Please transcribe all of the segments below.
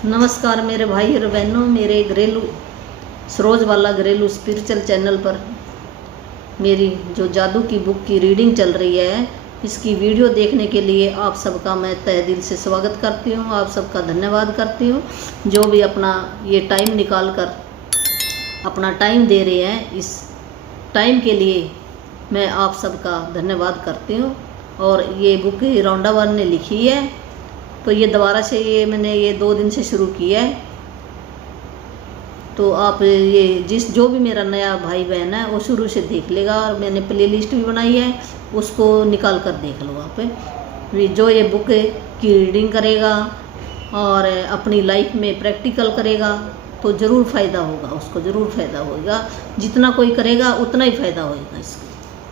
नमस्कार मेरे भाई और बहनों, मेरे घरेलू सरोज वाला घरेलू स्पिरिचुअल चैनल पर मेरी जो जादू की बुक की रीडिंग चल रही है, इसकी वीडियो देखने के लिए आप सबका मैं तहे दिल से स्वागत करती हूँ। आप सबका धन्यवाद करती हूँ जो भी अपना ये टाइम निकाल कर अपना टाइम दे रहे हैं। इस टाइम के लिए मैं आप सबका धन्यवाद करती हूँ। और ये बुक रौंडावन ने लिखी है, तो ये दोबारा से मैंने 2 दिन से शुरू किया है। तो आप ये जो भी मेरा नया भाई बहन है वो शुरू से देख लेगा, और मैंने प्लेलिस्ट भी बनाई है, उसको निकाल कर देख लो आप। जो ये बुक की रीडिंग करेगा और अपनी लाइफ में प्रैक्टिकल करेगा तो ज़रूर फ़ायदा होगा, उसको ज़रूर फ़ायदा होगा। जितना कोई करेगा उतना ही फ़ायदा होगा इस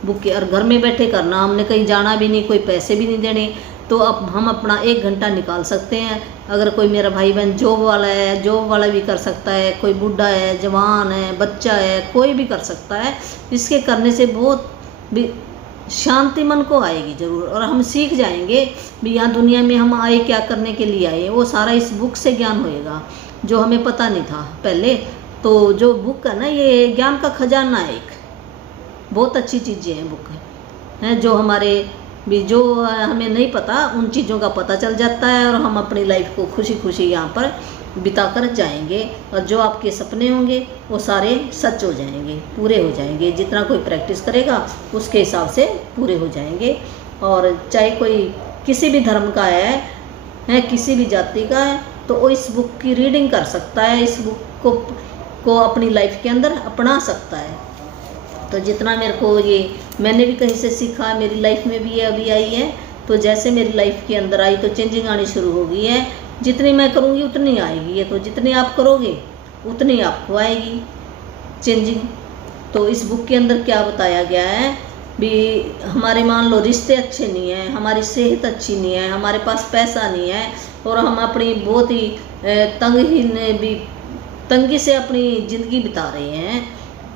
बुक के। और घर में बैठे करना, हमने कहीं जाना भी नहीं, कोई पैसे भी नहीं देने, तो अब हम अपना 1 घंटा निकाल सकते हैं। अगर कोई मेरा भाई बहन जॉब वाला है, जॉब वाला भी कर सकता है, कोई बूढ़ा है, जवान है, बच्चा है, कोई भी कर सकता है। इसके करने से बहुत भी शांति मन को आएगी ज़रूर, और हम सीख जाएंगे भी यहाँ दुनिया में हम आए क्या करने के लिए आए। वो सारा इस बुक से ज्ञान होएगा जो हमें पता नहीं था पहले। तो जो बुक है ना, ये ज्ञान का खजाना है, एक बहुत अच्छी चीज़ें हैं बुक है, जो हमारे भी जो हमें नहीं पता उन चीज़ों का पता चल जाता है, और हम अपनी लाइफ को खुशी खुशी यहाँ पर बिता कर जाएंगे। और जो आपके सपने होंगे वो सारे सच हो जाएंगे, पूरे हो जाएंगे। जितना कोई प्रैक्टिस करेगा उसके हिसाब से पूरे हो जाएंगे। और चाहे कोई किसी भी धर्म का है किसी भी जाति का है, तो वो इस बुक की रीडिंग कर सकता है, इस बुक को अपनी लाइफ के अंदर अपना सकता है। तो जितना मेरे को ये मैंने भी कहीं से सीखा, मेरी लाइफ में भी ये अभी आई है। तो जैसे मेरी लाइफ के अंदर आई तो चेंजिंग आनी शुरू हो गई है। जितनी मैं करूँगी उतनी आएगी ये, तो जितनी आप करोगे उतनी आपको आएगी चेंजिंग। तो इस बुक के अंदर क्या बताया गया है भी, हमारे मान लो रिश्ते अच्छे नहीं हैं, हमारी सेहत अच्छी नहीं है, हमारे पास पैसा नहीं है, और हम अपनी बहुत ही तंगी से अपनी ज़िंदगी बिता रहे हैं,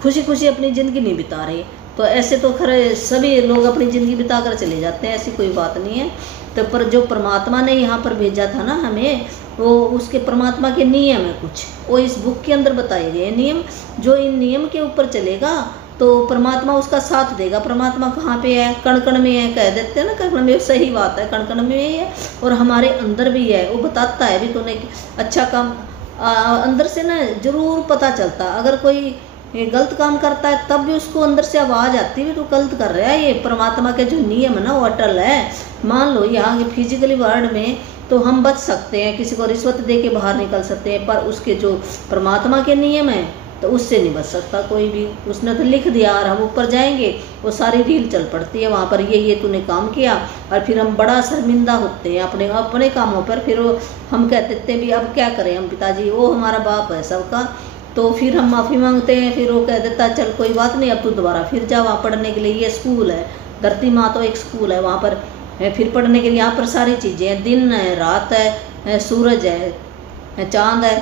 खुशी खुशी अपनी ज़िंदगी नहीं बिता रहे। तो ऐसे तो खरे सभी लोग अपनी ज़िंदगी बिता कर चले जाते हैं, ऐसी कोई बात नहीं है। तो पर जो परमात्मा ने यहाँ पर भेजा था ना हमें, वो उसके परमात्मा के नियम है कुछ, वो इस बुक के अंदर बताए गए नियम। जो इन नियम के ऊपर चलेगा तो परमात्मा उसका साथ देगा। परमात्मा कहाँ पे है? कण कण में है, कह देते हैं ना, कण में। सही बात है, कण कण में ही है, और हमारे अंदर भी है। वो बताता है भी तूने अच्छा काम अंदर से ना जरूर पता चलता। अगर कोई गलत काम करता है तब भी उसको अंदर से आवाज़ आती है तो गलत कर रहा है। ये परमात्मा के जो नियम है ना वो अटल है। मान लो यहाँ के फिजिकली वर्ल्ड में तो हम बच सकते हैं, किसी को रिश्वत दे के बाहर निकल सकते हैं, पर उसके जो परमात्मा के नियम हैं तो उससे नहीं बच सकता कोई भी। उसने तो लिख दिया और हम ऊपर जाएंगे, वो सारी रील चल पड़ती है वहाँ पर, ये तूने काम किया, और फिर हम बड़ा शर्मिंदा होते हैं अपने अपने कामों पर। फिर वो हम कह देते हैं भी अब क्या करें हम पिताजी, वो हमारा बाप है सबका। तो फिर हम माफ़ी मांगते हैं, फिर वो कह देता चल कोई बात नहीं, अब तू दोबारा फिर जा वहाँ पढ़ने के लिए। ये स्कूल है, धरती माँ तो एक स्कूल है, वहाँ पर फिर पढ़ने के लिए। यहाँ पर सारी चीज़ें हैं, दिन है, रात है, सूरज है, चाँद है,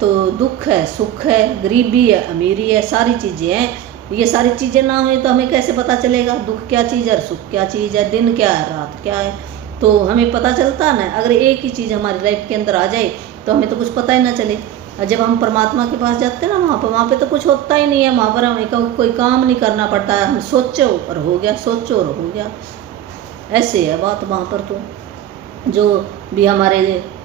तो दुख है, सुख है, गरीबी है, अमीरी है, सारी चीज़ें हैं। ये सारी चीज़ें ना हुई तो हमें कैसे पता चलेगा दुख क्या चीज़ है और सुख क्या चीज़ है, दिन क्या है, रात क्या है। तो हमें पता चलता है ना। अगर एक ही चीज़ हमारी लाइफ के अंदर आ जाए तो हमें तो कुछ पता ही ना चले। और जब हम परमात्मा के पास जाते हैं ना, वहाँ पे तो कुछ होता ही नहीं है। वहाँ पर हमें कोई काम नहीं करना पड़ता है, हम सोचो और हो गया, सोचो और हो गया। ऐसे है बात वहाँ पर। तो जो भी हमारे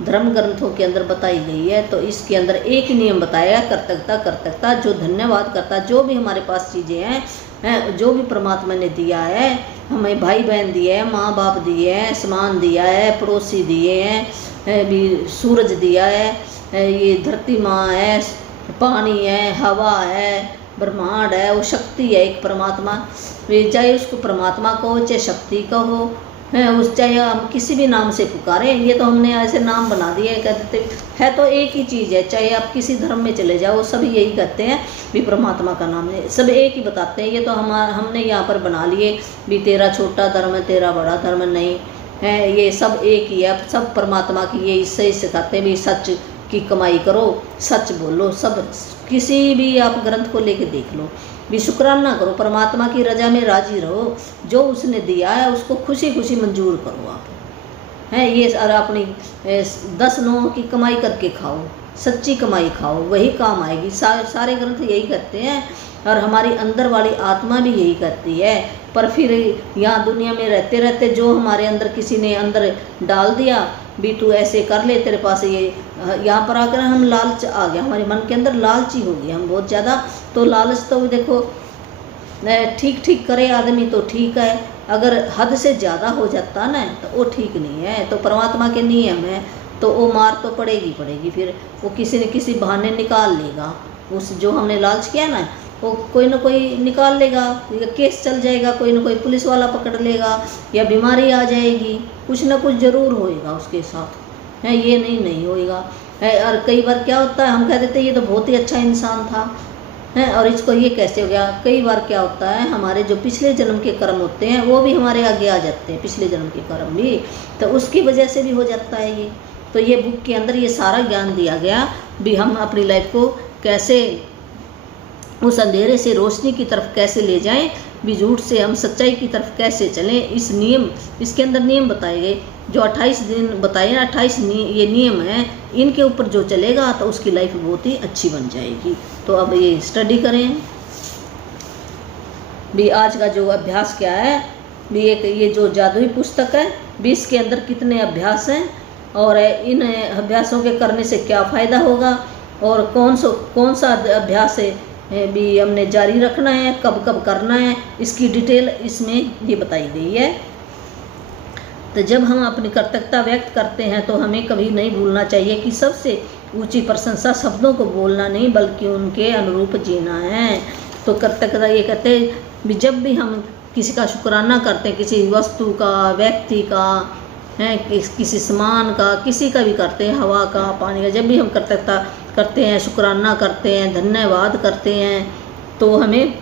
धर्म ग्रंथों के अंदर बताई गई है, तो इसके अंदर एक ही नियम बताया, कर्तव्यता। जो धन्यवाद करता, जो भी हमारे पास चीज़ें हैं, जो भी परमात्मा ने दिया है, हमें भाई बहन दिए हैं, माँ बाप दिए हैं, सामान दिया है, पड़ोसी दिए हैं, भी सूरज दिया है, ये धरती माँ है, पानी है, हवा है, ब्रह्मांड है, वो शक्ति है एक परमात्मा। चाहे उसको परमात्मा कहो चाहे शक्ति कहो, है उस, चाहे हम किसी भी नाम से पुकारें। ये तो हमने ऐसे नाम बना दिए, कहते है तो एक ही चीज़ है। चाहे आप किसी धर्म में चले जाओ, सभी यही कहते हैं भी परमात्मा का नाम है, सब एक ही बताते हैं। ये तो हमने यहाँ पर बना लिए भी तेरा छोटा धर्म है, तेरा बड़ा धर्म नहीं है, ये सब एक ही है, सब परमात्मा की ये इससे सिखाते हैं भी सच की कमाई करो, सच बोलो। सब किसी भी आप ग्रंथ को लेके देख लो, भी शुक्राना करो, परमात्मा की रजा में राजी रहो। जो उसने दिया है उसको खुशी खुशी मंजूर करो आप। है ये। और अपनी 10 लोगों की कमाई करके खाओ, सच्ची कमाई खाओ, वही काम आएगी। सारे ग्रंथ यही कहते हैं और हमारी अंदर वाली आत्मा भी यही करती है। पर फिर यहाँ दुनिया में रहते रहते जो हमारे अंदर किसी ने अंदर डाल दिया भी तू ऐसे कर ले, तेरे पास ये, यहाँ पर आकर हम लालच आ गया, हमारे मन के अंदर लालची हो गया हम बहुत ज़्यादा। तो लालच तो देखो ठीक ठीक करे आदमी तो ठीक है, अगर हद से ज़्यादा हो जाता ना तो वो ठीक नहीं है। तो परमात्मा के नियम है तो वो मार तो पड़ेगी पड़ेगी, फिर वो किसी न किसी बहाने निकाल लेगा। उस जो हमने लालच किया ना वो कोई ना कोई निकाल लेगा, केस चल जाएगा, कोई ना कोई पुलिस वाला पकड़ लेगा या बीमारी आ जाएगी, कुछ ना कुछ ज़रूर होएगा उसके साथ, है ये नहीं होएगा है। और कई बार क्या होता है हम कह देते ये तो बहुत ही अच्छा इंसान था है और इसको ये कैसे हो गया। कई बार क्या होता है हमारे जो पिछले जन्म के कर्म होते हैं वो भी हमारे आगे आ जाते हैं, पिछले जन्म के कर्म भी, तो उसकी वजह से भी हो जाता है ये। तो ये बुक के अंदर ये सारा ज्ञान दिया गया भी हम अपनी लाइफ को कैसे उस अंधेरे से रोशनी की तरफ कैसे ले जाएं, भी झूठ से हम सच्चाई की तरफ कैसे चलें। इस नियम, इसके अंदर नियम बताए गए जो 28 दिन बताए ना, 28 ये नियम हैं, इनके ऊपर जो चलेगा तो उसकी लाइफ बहुत ही अच्छी बन जाएगी। तो अब ये स्टडी करें भी आज का जो अभ्यास क्या है भी। एक ये जो जादुई पुस्तक है भी इसके अंदर कितने अभ्यास हैं और इन अभ्यासों के करने से क्या फ़ायदा होगा और कौन सा अभ्यास है भी हमने जारी रखना है, कब कब करना है, इसकी डिटेल इसमें ये बताई गई है। तो जब हम अपनी कृतज्ञता व्यक्त करते हैं तो हमें कभी नहीं भूलना चाहिए कि सबसे ऊंची प्रशंसा शब्दों को बोलना नहीं बल्कि उनके अनुरूप जीना है। तो कृतज्ञता ये कहते हैं भी जब भी हम किसी का शुक्राना करते हैं, किसी वस्तु का, व्यक्ति का है, किसी सामान का, किसी का भी करते हैं, हवा का, पानी का, जब भी हम कृतज्ञता करते हैं, शुक्राना करते हैं, धन्यवाद करते हैं, तो हमें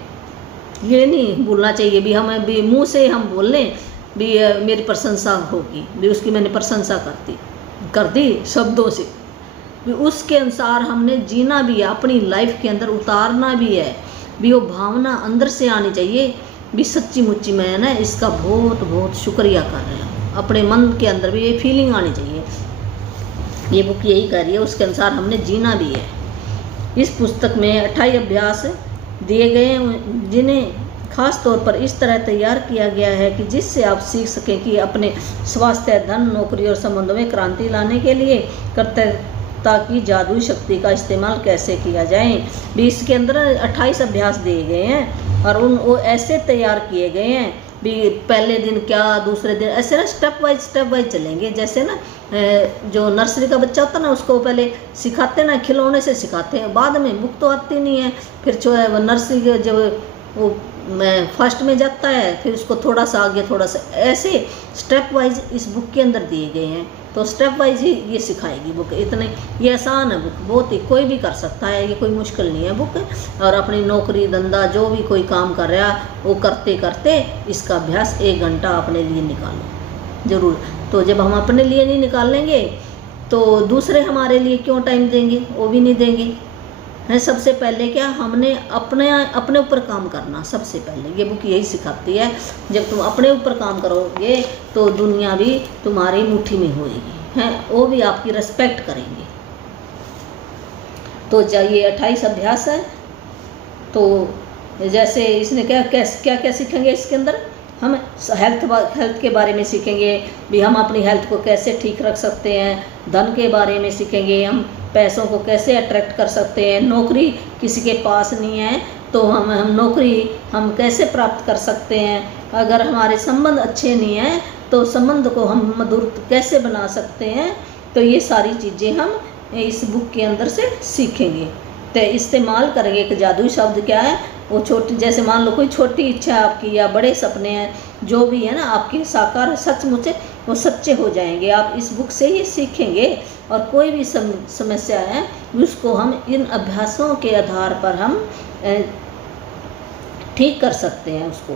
ये नहीं भूलना चाहिए भी हमें भी मुँह से हम बोल लें भी मेरी प्रशंसा होगी भी उसकी मैंने प्रशंसा कर दी शब्दों से भी उसके अनुसार हमने जीना भी है, अपनी लाइफ के अंदर उतारना भी है भी। वो भावना अंदर से आनी चाहिए भी सच्ची मुच्ची मैं ना इसका बहुत बहुत शुक्रिया कर रहा हूँ। अपने मन के अंदर भी ये फीलिंग आनी चाहिए। ये बुक यही कह रही है, उसके अनुसार हमने जीना भी है। इस पुस्तक में 28 अभ्यास दिए गए हैं जिन्हें खास तौर पर इस तरह तैयार किया गया है कि जिससे आप सीख सकें कि अपने स्वास्थ्य, धन, नौकरी और संबंधों में क्रांति लाने के लिए कर्तव्यता की जादुई शक्ति का इस्तेमाल कैसे किया जाए भी। इसके अंदर 28 अभ्यास दिए गए हैं और वो ऐसे तैयार किए गए हैं भी पहले दिन क्या, दूसरे दिन ऐसे ना स्टेप वाइज चलेंगे। जैसे ना जो नर्सरी का बच्चा होता है ना उसको पहले सिखाते ना, खिलौने से सिखाते हैं, बाद में बुक तो आती नहीं है, फिर जो है वो नर्सरी के जब वो फर्स्ट में जाता है फिर उसको थोड़ा सा आगे थोड़ा सा, ऐसे स्टेप वाइज इस बुक के अंदर दिए गए हैं। तो स्टेप वाइज ही ये सिखाएगी बुक। इतने ये आसान है बुक, बहुत ही कोई भी कर सकता है, ये कोई मुश्किल नहीं है बुक। और अपनी नौकरी धंधा जो भी कोई काम कर रहा वो करते करते इसका अभ्यास 1 घंटा अपने लिए निकालो ज़रूर। तो जब हम अपने लिए नहीं निकालेंगे तो दूसरे हमारे लिए क्यों टाइम देंगे, वो भी नहीं देंगे है। सबसे पहले क्या हमने अपने ऊपर काम करना सबसे पहले, ये बुक यही सिखाती है। जब तुम अपने ऊपर काम करोगे तो दुनिया भी तुम्हारी मुट्ठी में होएगी है, वो भी आपकी रिस्पेक्ट करेंगे। तो ये 28 अभ्यास है। तो जैसे इसने क्या सीखेंगे इसके अंदर, हम हेल्थ के बारे में सीखेंगे भी हम अपनी हेल्थ को कैसे ठीक रख सकते हैं, धन के बारे में सीखेंगे, हम पैसों को कैसे अट्रैक्ट कर सकते हैं, नौकरी किसी के पास नहीं है तो हम नौकरी हम कैसे प्राप्त कर सकते हैं, अगर हमारे संबंध अच्छे नहीं हैं तो संबंध को हम मधुर कैसे बना सकते हैं। तो ये सारी चीज़ें हम इस बुक के अंदर से सीखेंगे। तो इस्तेमाल करेंगे। एक जादुई शब्द क्या है, वो छोटी, जैसे मान लो कोई छोटी इच्छा है आपकी या बड़े सपने हैं जो भी है ना आपके साकार सचमुच वो सच्चे हो जाएंगे। आप इस बुक से ही सीखेंगे और कोई भी समस्या है उसको हम इन अभ्यासों के आधार पर हम ठीक कर सकते हैं, उसको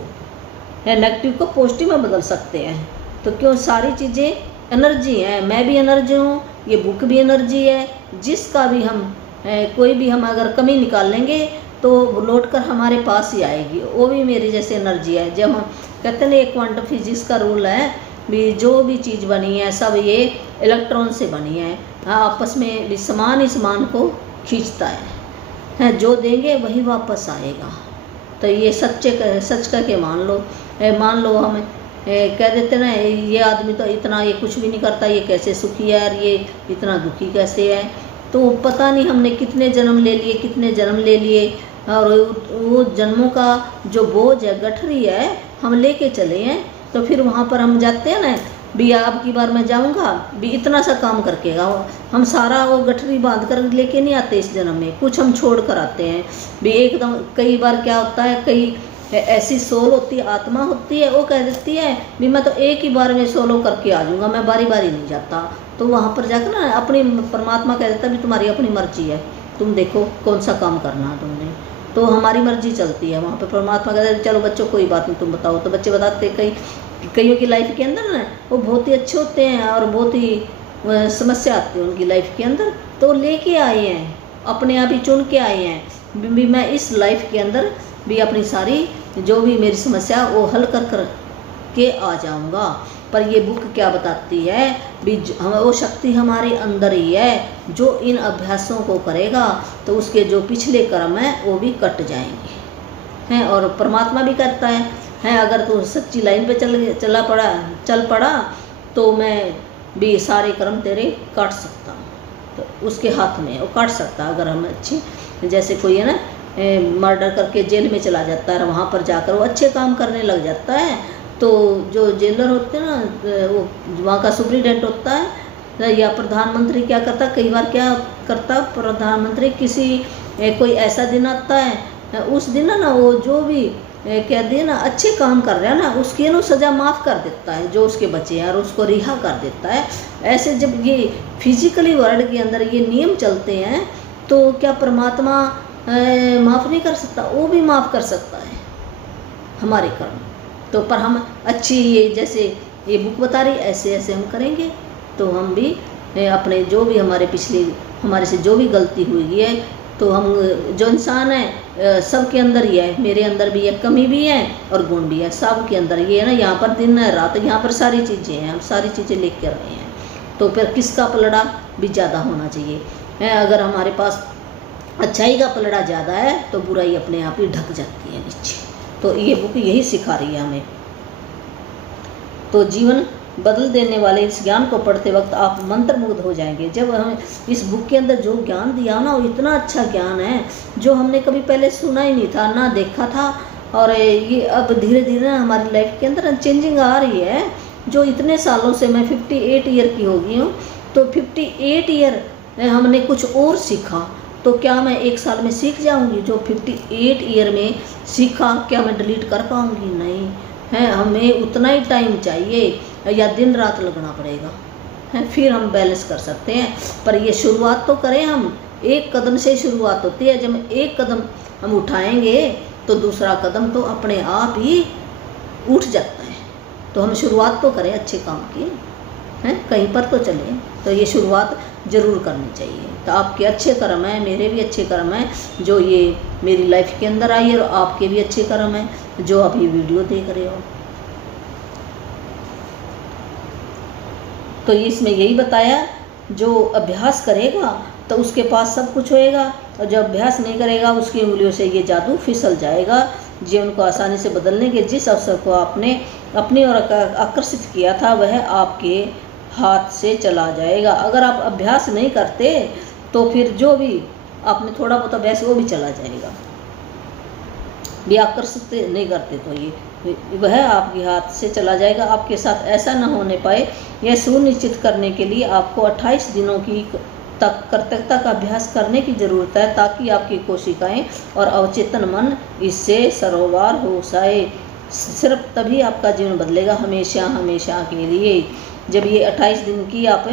नेगेटिव को पॉजिटिव में बदल सकते हैं। तो क्यों सारी चीज़ें एनर्जी हैं, मैं भी एनर्जी हूँ, ये बुक भी एनर्जी है। जिसका भी हम कोई भी हम अगर कमी निकाल लेंगे तो लौट कर हमारे पास ही आएगी, वो भी मेरी जैसे एनर्जी है। जब हम कहते हैं ना एक क्वांटम फिजिक्स का रूल है भी जो भी चीज़ बनी है सब ये इलेक्ट्रॉन से बनी है। हाँ, आपस में भी समान ही समान को खींचता है, जो देंगे वही वापस आएगा। तो ये सच करके मान लो। मान लो हम कह देते ना ये आदमी तो इतना ये कुछ भी नहीं करता, ये कैसे सुखी है यार, ये इतना दुखी कैसे है। तो पता नहीं हमने कितने जन्म ले लिए, कितने जन्म ले लिए, और वो जन्मों का जो बोझ है, गठरी है, हम लेके चले हैं। तो फिर वहाँ पर हम जाते हैं ना भी अब की बार मैं जाऊँगा भी इतना सा काम करके हम सारा वो गठरी बांध कर लेके नहीं आते इस जन्म में, कुछ हम छोड़ कर आते हैं भी एकदम। कई बार क्या होता है, कई ऐसी सोल होती है, आत्मा होती है, वो कह देती है भी मैं तो एक ही बार में सोलो करके आ जाऊँगा, मैं बारी बारी नहीं जाता। तो वहाँ पर जाकर ना अपनी परमात्मा कह देता भी तुम्हारी अपनी मर्जी है, तुम देखो कौन सा काम करना है तुमने। तो हमारी मर्जी चलती है वहाँ पर। परमात्मा कहते हैं चलो बच्चों कोई बात नहीं, तुम बताओ। तो बच्चे बताते कईयों की लाइफ के अंदर ना वो बहुत ही अच्छे होते हैं और बहुत ही समस्या आती है उनकी लाइफ के अंदर, तो लेके आए हैं, अपने आप ही चुन के आए हैं भी मैं इस लाइफ के अंदर भी अपनी सारी जो भी मेरी समस्या वो हल कर के आ जाऊंगा। पर ये बुक क्या बताती है भी वो शक्ति हमारे अंदर ही है, जो इन अभ्यासों को करेगा तो उसके जो पिछले कर्म हैं वो भी कट जाएंगे हैं। और परमात्मा भी कहता है अगर तू सच्ची लाइन पे चल पड़ा तो मैं भी सारे कर्म तेरे काट सकता हूँ। तो उसके हाथ में वो काट सकता। अगर हम अच्छे, जैसे कोई है ना मर्डर करके जेल में चला जाता है, वहाँ पर जाकर वो अच्छे काम करने लग जाता है, तो जो जेलर होते हैं ना वो वहाँ का सुप्रीडेंट होता है या प्रधानमंत्री क्या करता, कई बार क्या करता प्रधानमंत्री, कोई ऐसा दिन आता है उस दिन ना वो जो भी कैदी है ना अच्छे काम कर रहा है ना उसकी ना सज़ा माफ़ कर देता है जो उसके बचे हैं, और उसको रिहा कर देता है। ऐसे जब ये फिजिकली वर्ल्ड के अंदर ये नियम चलते हैं तो क्या परमात्मा माफ़ नहीं कर सकता? वो भी माफ़ कर सकता है हमारे कर्म। तो पर हम अच्छी ये जैसे ये बुक बता रही ऐसे ऐसे हम करेंगे तो हम भी अपने जो भी हमारे से जो भी गलती हुई है, तो हम जो इंसान है सब के अंदर ही है, मेरे अंदर भी है, कमी भी है और गुण भी है, सब के अंदर ये है ना। यहाँ पर दिन है रात, यहाँ पर सारी चीज़ें हैं, हम सारी चीज़ें लेकर आए हैं। तो फिर किसका पलड़ा भी ज़्यादा होना चाहिए? अगर हमारे पास अच्छाई का पलड़ा ज़्यादा है तो बुराई अपने आप ही ढक जाती है नीचे। तो ये बुक यही सिखा रही है हमें। तो जीवन बदल देने वाले इस ज्ञान को पढ़ते वक्त आप मंत्रमुग्ध हो जाएंगे। जब हमें इस बुक के अंदर जो ज्ञान दिया ना वो इतना अच्छा ज्ञान है जो हमने कभी पहले सुना ही नहीं था, ना देखा था। और ये अब धीरे धीरे हमारी लाइफ के अंदर चेंजिंग आ रही है। जो इतने सालों से मैं 58 ईयर की हो गई हूँ, तो 58 ईयर हमने कुछ और सीखा। तो क्या मैं एक साल में सीख जाऊंगी? जो 58 ईयर में सीखा क्या मैं डिलीट कर पाऊंगी? नहीं है, हमें उतना ही टाइम चाहिए या दिन रात लगना पड़ेगा है, फिर हम बैलेंस कर सकते हैं। पर ये शुरुआत तो करें हम, एक कदम से शुरुआत होती है। जब एक कदम हम उठाएंगे तो दूसरा कदम तो अपने आप ही उठ जाता है। तो हम शुरुआत तो करें अच्छे काम की हैं, कहीं पर तो चले। तो ये शुरुआत ज़रूर करनी चाहिए। तो आपके अच्छे कर्म हैं, मेरे भी अच्छे कर्म हैं जो ये मेरी लाइफ के अंदर आई है, और आपके भी अच्छे कर्म हैं जो आप ये वीडियो देख रहे हो। तो इसमें यही बताया जो अभ्यास करेगा तो उसके पास सब कुछ होएगा, और जो अभ्यास नहीं करेगा उसकी उंगलियों से ये जादू फिसल जाएगा। जीवन को आसानी से बदलने के जिस अवसर को आपने अपनी ओर आकर्षित किया था वह आपके हाथ से चला जाएगा। अगर आप अभ्यास नहीं करते तो फिर जो भी आपने थोड़ा बहुत अभ्यास वो भी चला जाएगा। भी आकर्षित नहीं करते तो ये वह आपके हाथ से चला जाएगा। आपके साथ ऐसा न होने पाए यह सुनिश्चित करने के लिए आपको 28 दिनों की तक कर्तव्यता का अभ्यास करने की ज़रूरत है, ताकि आपकी कोशिकाएं और अवचेतन मन इससे सरोवर हो जाए। सिर्फ तभी आपका जीवन बदलेगा, हमेशा हमेशा के लिए। जब ये 28 दिन की आप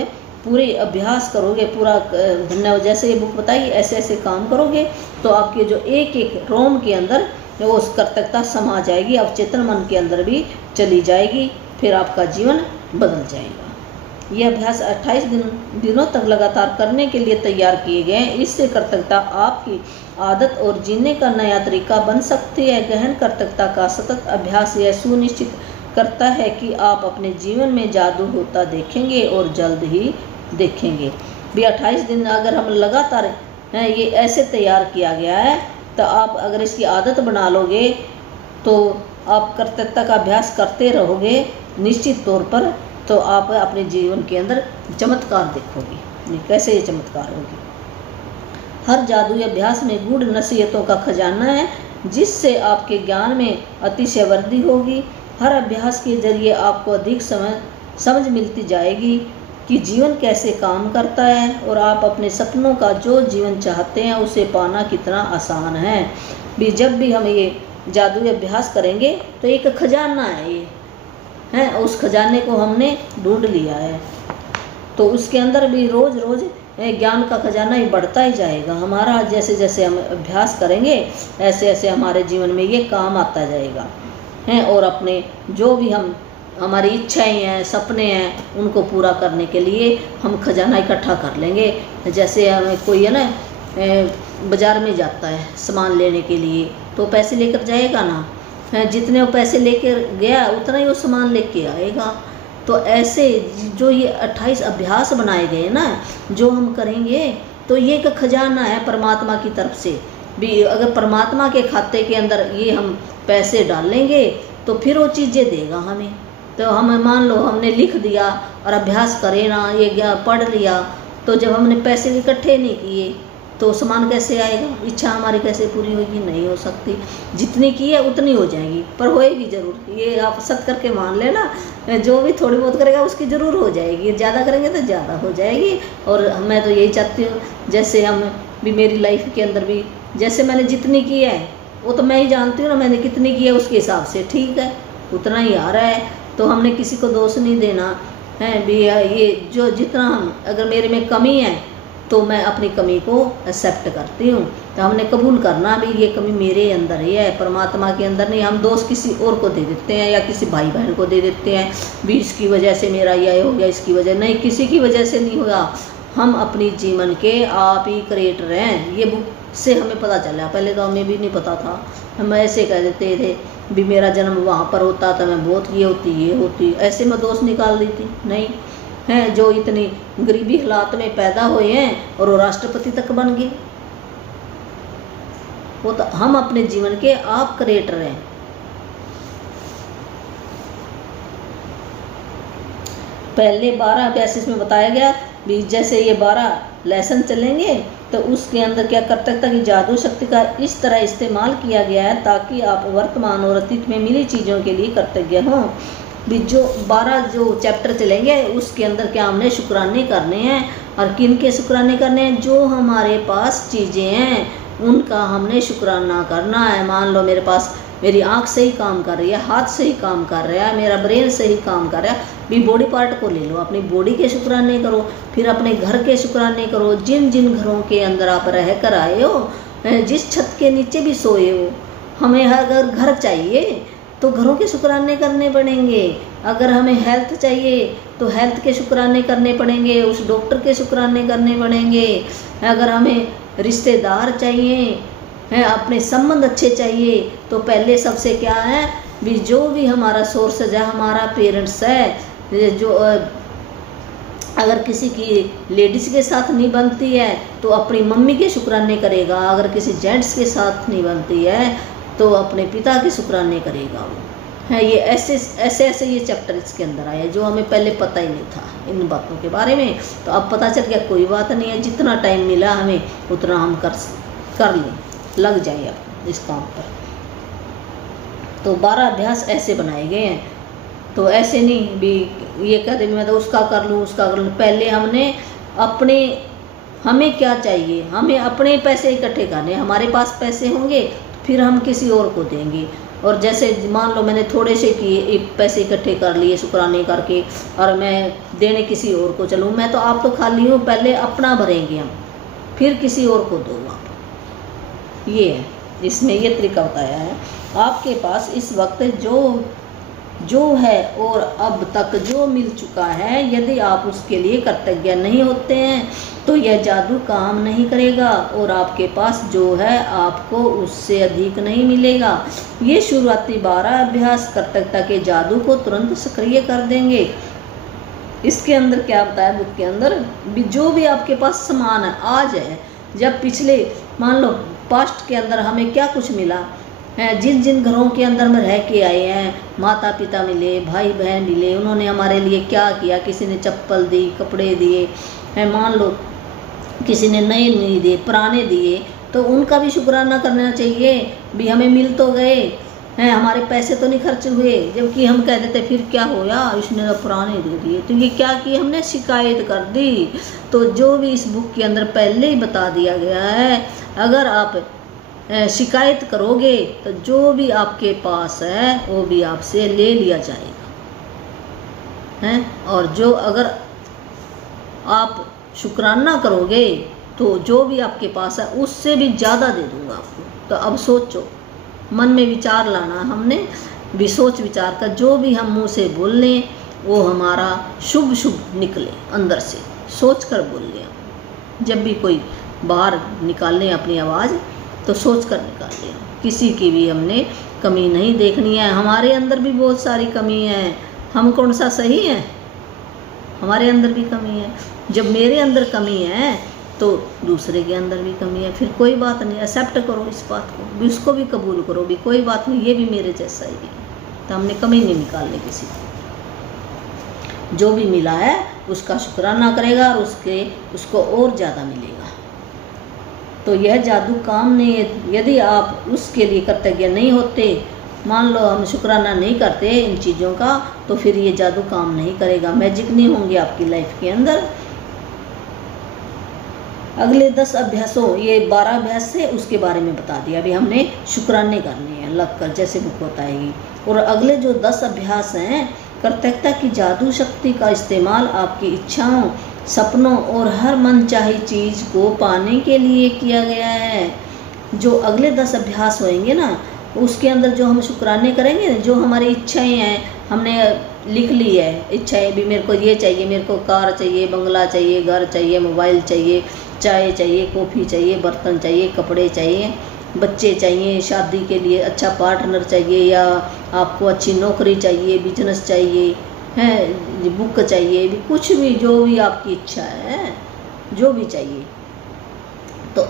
पूरे अभ्यास करोगे, पूरा धन्यवाद जैसे ये बुक बताई ऐसे ऐसे काम करोगे तो आपके जो एक एक रोम के अंदर वो उस कर्तव्यता समा जाएगी, अवचेतन मन के अंदर भी चली जाएगी, फिर आपका जीवन बदल जाएगा। ये अभ्यास 28 दिनों तक लगातार करने के लिए तैयार किए गए हैं। इससे कर्तव्यता आपकी आदत और जीने का नया तरीका बन सकती है। गहन कर्तव्यता का सतत अभ्यास यह सुनिश्चित करता है कि आप अपने जीवन में जादू होता देखेंगे और जल्द ही देखेंगे। भी 28 दिन अगर हम लगातार हैं, ये ऐसे तैयार किया गया है, तो आप अगर इसकी आदत बना लोगे तो आप कर्तव्यता का अभ्यास करते रहोगे निश्चित तौर पर, तो आप अपने जीवन के अंदर चमत्कार देखोगे। कैसे ये चमत्कार होगी? हर जादुई अभ्यास में गूढ़ नसीहतों का खजाना है, जिससे आपके ज्ञान में अतिशय वृद्धि होगी। हर अभ्यास के जरिए आपको अधिक समझ मिलती जाएगी कि जीवन कैसे काम करता है और आप अपने सपनों का जो जीवन चाहते हैं उसे पाना कितना आसान है। भी जब भी हम ये जादुई अभ्यास करेंगे तो एक खजाना है ये है, उस खजाने को हमने ढूंढ लिया है, तो उसके अंदर भी रोज़ रोज़ ज्ञान का खजाना ही बढ़ता ही जाएगा हमारा। जैसे जैसे हम अभ्यास करेंगे ऐसे ऐसे हमारे जीवन में ये काम आता जाएगा हैं, और अपने जो भी हमारी इच्छाएं हैं, सपने हैं, उनको पूरा करने के लिए हम खजाना इकट्ठा कर लेंगे। जैसे हमें कोई है ना बाज़ार में जाता है सामान लेने के लिए, तो पैसे लेकर जाएगा ना, जितने वो पैसे लेकर गया उतना ही वो सामान लेके आएगा। तो ऐसे जो ये 28 अभ्यास बनाए गए ना, जो हम करेंगे तो ये एक खजाना है परमात्मा की तरफ से भी। अगर परमात्मा के खाते के अंदर ये हम पैसे डालेंगे तो फिर वो चीज़ें देगा हमें। तो हम मान लो हमने लिख दिया और अभ्यास करे ना, ये पढ़ लिया, तो जब हमने पैसे इकट्ठे नहीं किए तो सामान कैसे आएगा? इच्छा हमारी कैसे पूरी होगी? नहीं हो सकती। जितनी की है उतनी हो जाएगी, पर होएगी ज़रूर। ये आप सत करके मान लेना, जो भी थोड़ी बहुत करेगा उसकी ज़रूर हो जाएगी, ज़्यादा करेंगे तो ज़्यादा हो जाएगी। और मैं तो यही चाहती हूँ, जैसे हम भी मेरी लाइफ के अंदर भी जैसे मैंने जितनी की है वो तो मैं ही जानती हूँ ना, मैंने कितनी की है उसके हिसाब से ठीक है, उतना ही आ रहा है। तो हमने किसी को दोष नहीं देना है भी। ये जो जितना हम अगर मेरे में कमी है तो मैं अपनी कमी को एक्सेप्ट करती हूँ, तो हमने कबूल करना भी ये कमी मेरे अंदर ही है, परमात्मा के अंदर नहीं। हम दोष किसी और को दे देते हैं या किसी भाई बहन को दे देते हैं भी इसकी वजह से मेरा यह हो गया, इसकी वजह नहीं, किसी की वजह से नहीं हुआ। हम अपनी जीवन के आप ही क्रिएटर हैं। ये बुक से हमें पता चला, पहले तो हमें भी नहीं पता था। हम ऐसे कह देते थे भी मेरा जन्म वहाँ पर होता तो मैं बहुत ये होती, ऐसे मैं दोष निकाल देती। नहीं हैं, जो इतनी गरीबी हालात में पैदा हुए हैं और वो राष्ट्रपति तक बन गए, वो तो हम अपने जीवन के आप क्रिएटर हैं। पहले 12 अभ्यास इसमें बताया गया भी। जैसे ये 12 लेसन चलेंगे तो उसके अंदर क्या कर्तव्यता की जादू शक्ति का इस तरह इस्तेमाल किया गया है ताकि आप वर्तमान और अतीत में मिली चीज़ों के लिए कृतज्ञ हों। भी जो 12 जो चैप्टर चलेंगे उसके अंदर क्या हमने शुक्राने करने हैं, और किन के शुक्राने करने हैं? जो हमारे पास चीज़ें हैं उनका हमने शुक्राना करना है। मान लो मेरे पास मेरी आँख सही काम कर रही है, हाथ सही काम कर रहा है, मेरा ब्रेन सही काम कर रहा है, भी बॉडी पार्ट को ले लो, अपनी बॉडी के शुक्राने करो, फिर अपने घर के शुक्राने करो। जिन जिन घरों के अंदर आप रह कर आए हो, जिस छत के नीचे भी सोए हो, हमें अगर घर चाहिए तो घरों के शुक्राने करने पड़ेंगे। अगर हमें हेल्थ चाहिए तो हेल्थ के शुक्राने करने पड़ेंगे, उस डॉक्टर के शुक्राने करने पड़ेंगे। अगर हमें रिश्तेदार चाहिए हैं, अपने संबंध अच्छे चाहिए, तो पहले सबसे क्या है भी जो भी हमारा सोर्स है, हमारा पेरेंट्स है, जो अगर किसी की लेडीज़ के साथ नहीं बनती है तो अपनी मम्मी के शुक्राने करेगा, अगर किसी जेंट्स के साथ नहीं बनती है तो अपने पिता के शुक्राने करेगा वो है। ये ऐसे ये चैप्टर इसके अंदर आया जो हमें पहले पता ही नहीं था इन बातों के बारे में। तो अब पता चल गया, कोई बात नहीं है, जितना टाइम मिला हमें उतना हम कर लें, लग जाए अब इस काम पर। तो 12 अभ्यास ऐसे बनाए गए हैं। तो ऐसे नहीं भी ये कहते मैं तो उसका कर लूँ उसका कर लूँ। पहले हमने हमें क्या चाहिए, हमें अपने पैसे इकट्ठे करने। हमारे पास पैसे होंगे फिर हम किसी और को देंगे। और जैसे मान लो मैंने थोड़े से किए पैसे इकट्ठे कर लिए शुक्राने करके, और मैं देने किसी और को चलूँ, मैं तो आप तो खाली हूँ, पहले अपना भरेंगे हम, फिर किसी और को दो आप। ये है इसमें ये तरीका बताया है। आपके पास इस वक्त जो जो है और अब तक जो मिल चुका है, यदि आप उसके लिए कृतज्ञ नहीं होते हैं तो यह जादू काम नहीं करेगा और आपके पास जो है आपको उससे अधिक नहीं मिलेगा। ये शुरुआती 12 अभ्यास कृतज्ञता के जादू को तुरंत सक्रिय कर देंगे। इसके अंदर क्या बताया बुक के अंदर, जो भी आपके पास सामान है आज है, जब पिछले मान लो पास्ट के अंदर हमें क्या कुछ मिला है, जिन जिन घरों के अंदर में रह के आए हैं, माता पिता मिले, भाई बहन मिले, उन्होंने हमारे लिए क्या किया, किसी ने चप्पल दी, कपड़े दिए हैं, मान लो किसी ने नए नहीं दिए, पुराने दिए, तो उनका भी शुक्राना करना चाहिए भी हमें मिल तो गए हैं, हमारे पैसे तो नहीं खर्च हुए। जबकि हम कह देते फिर क्या होया, इसने तो पुराने दे दिए, तो ये क्या की हमने शिकायत कर दी। तो जो भी इस बुक के अंदर पहले ही बता दिया गया है, अगर आप शिकायत करोगे तो जो भी आपके पास है वो भी आपसे ले लिया जाएगा हैं, और जो अगर आप शुक्राना करोगे तो जो भी आपके पास है उससे भी ज़्यादा दे दूंगा आपको। तो अब सोचो, मन में विचार लाना, हमने भी सोच विचार कर जो भी हम मुंह से बोल लें वो हमारा शुभ शुभ निकले, अंदर से सोच कर बोल लें। जब भी कोई बाहर निकालें अपनी आवाज़ तो सोच कर निकाल लें। किसी की भी हमने कमी नहीं देखनी है, हमारे अंदर भी बहुत सारी कमी है, हम कौन सा सही है, हमारे अंदर भी कमी है। जब मेरे अंदर कमी है तो दूसरे के अंदर भी कमी है, फिर कोई बात नहीं, एक्सेप्ट करो इस बात को भी, उसको भी कबूल करो भी, कोई बात नहीं, ये भी मेरे जैसा ही है। तो हमने कमी नहीं निकालनी किसी को, जो भी मिला है उसका शुक्राना करेगा और उसको और ज़्यादा मिलेगा। तो यह जादू काम नहीं है यदि आप उसके लिए कृतज्ञ नहीं होते। मान लो हम शुक्राना नहीं करते इन चीज़ों का, तो फिर ये जादू काम नहीं करेगा, मैजिक नहीं होंगे आपकी लाइफ के अंदर। अगले 10 अभ्यासों, ये 12 अभ्यास से उसके बारे में बता दिया, अभी हमने शुक्राने करने हैं लग कर, जैसे बुक बताएगी। और अगले जो 10 अभ्यास हैं, कृतज्ञता की जादू शक्ति का इस्तेमाल आपकी इच्छाओं, सपनों और हर मनचाही चीज़ को पाने के लिए किया गया है। जो अगले 10 अभ्यास होंगे ना, उसके अंदर जो हम शुक्राने करेंगे, जो हमारी इच्छाएं हैं, हमने लिख ली है इच्छाएं भी, मेरे को ये चाहिए, मेरे को कार चाहिए, बंगला चाहिए, घर चाहिए, मोबाइल चाहिए, चाय चाहिए, कॉफ़ी चाहिए, बर्तन चाहिए, कपड़े चाहिए, बच्चे चाहिए, शादी के लिए अच्छा पार्टनर चाहिए, या आपको अच्छी नौकरी चाहिए, बिजनेस चाहिए है, बुक चाहिए, भी कुछ भी जो भी आपकी इच्छा है, जो भी चाहिए, तो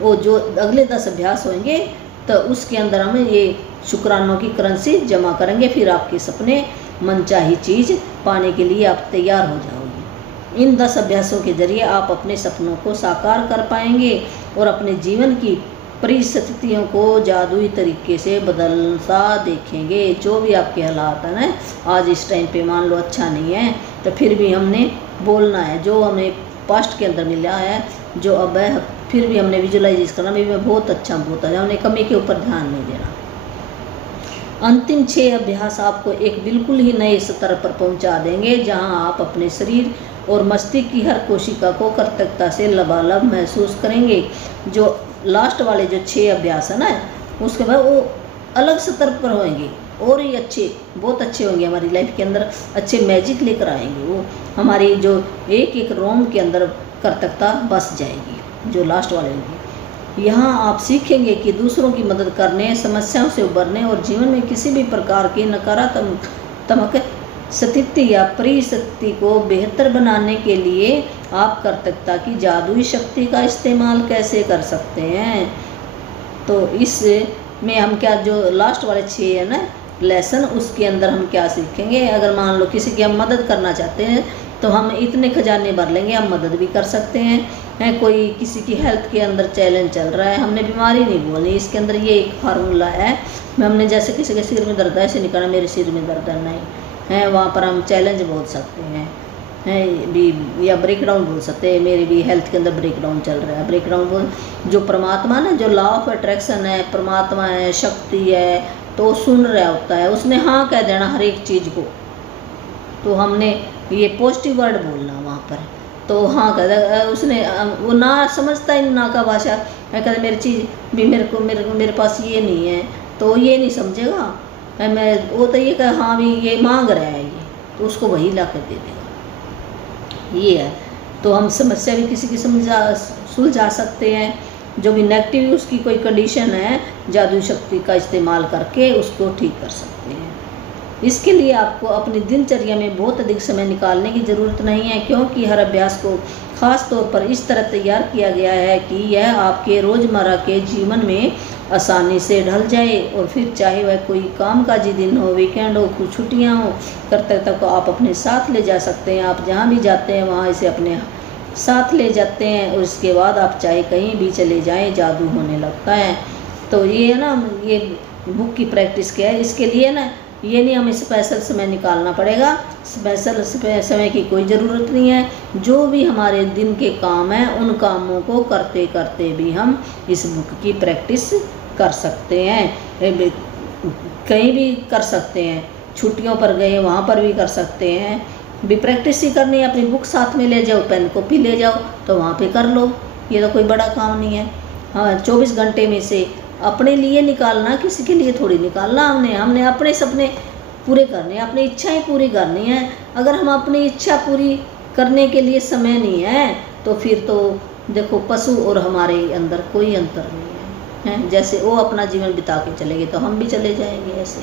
वो जो अगले 10 अभ्यास होंगे तो उसके अंदर हम ये शुक्रानों की करेंसी जमा करेंगे, फिर आपके सपने मनचाही चीज़ पाने के लिए आप तैयार हो जाओगे। इन 10 अभ्यासों के जरिए आप अपने सपनों को साकार कर पाएंगे और अपने जीवन की परिस्थितियों को जादुई तरीके से बदलता देखेंगे। जो भी आपके हालात हैं ना आज इस टाइम पे, मान लो अच्छा नहीं है, तो फिर भी हमने बोलना है, जो हमें पास्ट के अंदर मिला है, जो अब है, फिर भी हमने विजुअलाइज करना, भी मैं बहुत अच्छा हमने कमी के ऊपर ध्यान नहीं देना। अंतिम 6 अभ्यास आपको एक बिल्कुल ही नए स्तर पर पहुंचा देंगे, जहां आप अपने शरीर और मस्तिष्क की हर कोशिका को कृतज्ञता से लबालब महसूस करेंगे। जो लास्ट वाले जो 6 अभ्यास है ना, उसके बाद वो अलग स्तर पर होंगे और ही अच्छे, बहुत अच्छे होंगे, हमारी लाइफ के अंदर अच्छे मैजिक लेकर आएंगे। वो हमारी जो एक एक रोम के अंदर कृतज्ञता बस जाएगी, जो लास्ट वाले होंगे। यहाँ आप सीखेंगे कि दूसरों की मदद करने, समस्याओं से उबरने और जीवन में किसी भी प्रकार की नकारात्मक स्थिति या परिस्थिति को बेहतर बनाने के लिए आप कृतज्ञता की जादुई शक्ति का इस्तेमाल कैसे कर सकते हैं। तो इसमें हम क्या, जो लास्ट वाले 6 है ना लेसन, उसके अंदर हम क्या सीखेंगे। अगर मान लो किसी की हम मदद करना चाहते हैं तो हम इतने खजाने भर लेंगे, हम मदद भी कर सकते हैं। कोई किसी की हेल्थ के अंदर चैलेंज चल रहा है, हमने बीमारी नहीं बोली, इसके अंदर ये एक फार्मूला है, हमने जैसे किसी के सिर में दर्द है ऐसे निकालना, मेरे सिर में दर्द नहीं है, वहाँ पर हम चैलेंज बोल सकते हैं भी, या ब्रेक डाउन बोल सकते हैं, मेरे भी हेल्थ के अंदर ब्रेक डाउन चल रहा है, ब्रेक डाउन बोल। जो परमात्मा ना, जो लॉ ऑफ अट्रैक्शन है, परमात्मा है, शक्ति है, तो सुन रहा होता है, उसने हाँ कह देना हर एक चीज़ को। तो हमने ये पॉजिटिव वर्ड बोलना वहाँ पर, तो हाँ कह दे, उसने वो ना समझता ही ना का भाषा है, कहते मेरी चीज़ भी मेरे पास ये नहीं है, तो ये नहीं समझेगा मैं वो तो ये कह हाँ भी ये मांग रहा है ये, तो उसको वही ला कर दे देगा। ये है, तो हम समस्या भी किसी की सुलझा सकते हैं। जो भी नेगेटिव उसकी कोई कंडीशन है, जादू शक्ति का इस्तेमाल करके उसको ठीक कर सकते हैं। इसके लिए आपको अपनी दिनचर्या में बहुत अधिक समय निकालने की ज़रूरत नहीं है, क्योंकि हर अभ्यास को खास तौर पर इस तरह तैयार किया गया है कि यह आपके रोज़मर्रा के जीवन में आसानी से ढल जाए। और फिर चाहे वह कोई कामकाजी दिन हो, वीकेंड हो, कुछ छुट्टियाँ हो, करते तक आप अपने साथ ले जा सकते हैं। आप जहाँ भी जाते हैं वहाँ इसे अपने साथ ले जाते हैं, और इसके बाद आप चाहे कहीं भी चले जाएं, जादू होने लगता है। तो ये है ना, ये बुक की प्रैक्टिस क्या है, इसके लिए ना ये नहीं हमें स्पेशल समय निकालना पड़ेगा, स्पेशल समय की कोई ज़रूरत नहीं है। जो भी हमारे दिन के काम हैं उन कामों को करते करते भी हम इस बुक की प्रैक्टिस कर सकते हैं। कहीं भी कर सकते हैं, छुट्टियों पर गए वहाँ पर भी कर सकते हैं। भी प्रैक्टिस ही करनी है, अपनी बुक साथ में ले जाओ, पेन कॉपी ले जाओ, तो वहाँ पे कर लो। ये तो कोई बड़ा काम नहीं है। हाँ, 24 घंटे में से अपने लिए निकालना, किसी के लिए थोड़ी निकालना। हमने अपने सपने पूरे करने हैं, अपनी इच्छाएं पूरी करनी है। अगर हम अपनी इच्छा पूरी करने के लिए समय नहीं है, तो फिर तो देखो पशु और हमारे अंदर कोई अंतर नहीं है। जैसे वो अपना जीवन बिता के चले गए तो हम भी चले जाएंगे ऐसे।